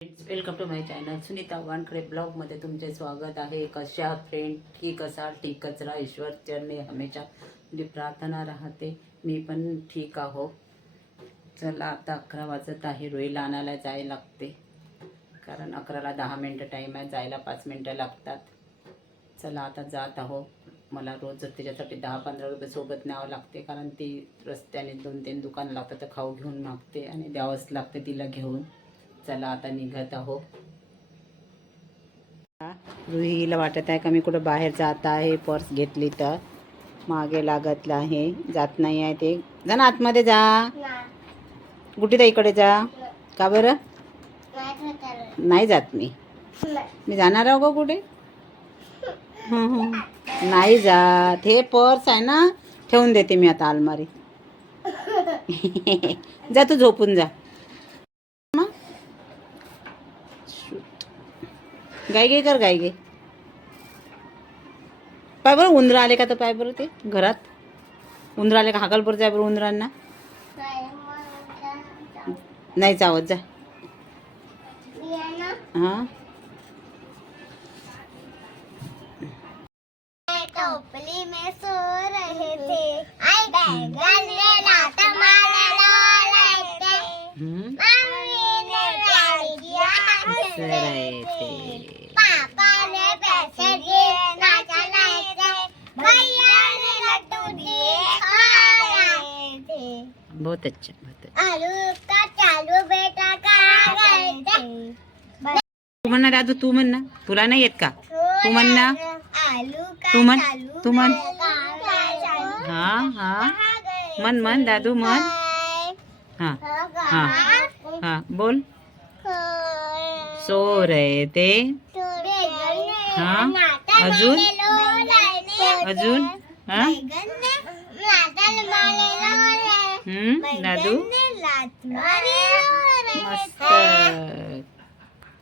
Welcome to my channel Sunita Wankhade ब्लॉगमध्ये तुमचे स्वागत आहे. कशा फ्रेंड? ठीक असाल? ठीकच राहा. ईश्वर चरणी हमेशा म्हणजे प्रार्थना राहते. मी पण ठीक आहो. चला आता 11 वाजत आहे. रोईला आणायला जायला लागते कारण 11ला 10 मिनटं टाईम आहे, जायला 5 मिनटं लागतात. चला आता जात आहो. मला रोज त्याच्यासाठी 10-15 रुपये सोबत न्यावं लागते कारण ती रस्त्याने 2-3 दुकानं लागतात तर खाऊ घेऊन मागते आणि द्यावंच लागते तिला घेऊन. चला आता निघत आहो. रुहीला वाटत आहे का मी कुठं बाहेर जात आहे. पर्स घेतली तर मागे लागत आहे, जात नाही आहे. ते जा ना आतमध्ये जा. गुटी ताईकडे जा. का बरं नाही जात? मी जाणार आहो का कुठे? नाही जात. हे पर्स आहे ना, ठेवून देते मी आता अलमारी. जा तू झोपून जा. गाय गे कर, गाय गे. पाय बरं उंदरं आले का तर पाय बरं ते घरात उंदरं आले का हाकल बरं जाय बरं उंदरांना. नाही जावत जा. हां टोपली में सो रहे थे, आई बैगन ने लात मारा लाते, मम्मी ने प्यार किया हंस रहे थे, पापा ने पैसे दिए नाच रहे थे, भैया ने लड्डू दिए खा रहे थे. बहुत अच्छा, बहुत अच्छा. आलू का चालू बेटा खा गए थे. तू म्हण ना दादू, तू म्हण ना. तुला नाही येत का? तू म्हण ना. आलू का तू म्हण, चालू तू म्हण. बेटा हां हां म्हण म्हण दादू म्हण. हां हां हां बोल. सो रहे थे. हां अजून अजून. हां दादू मस्त.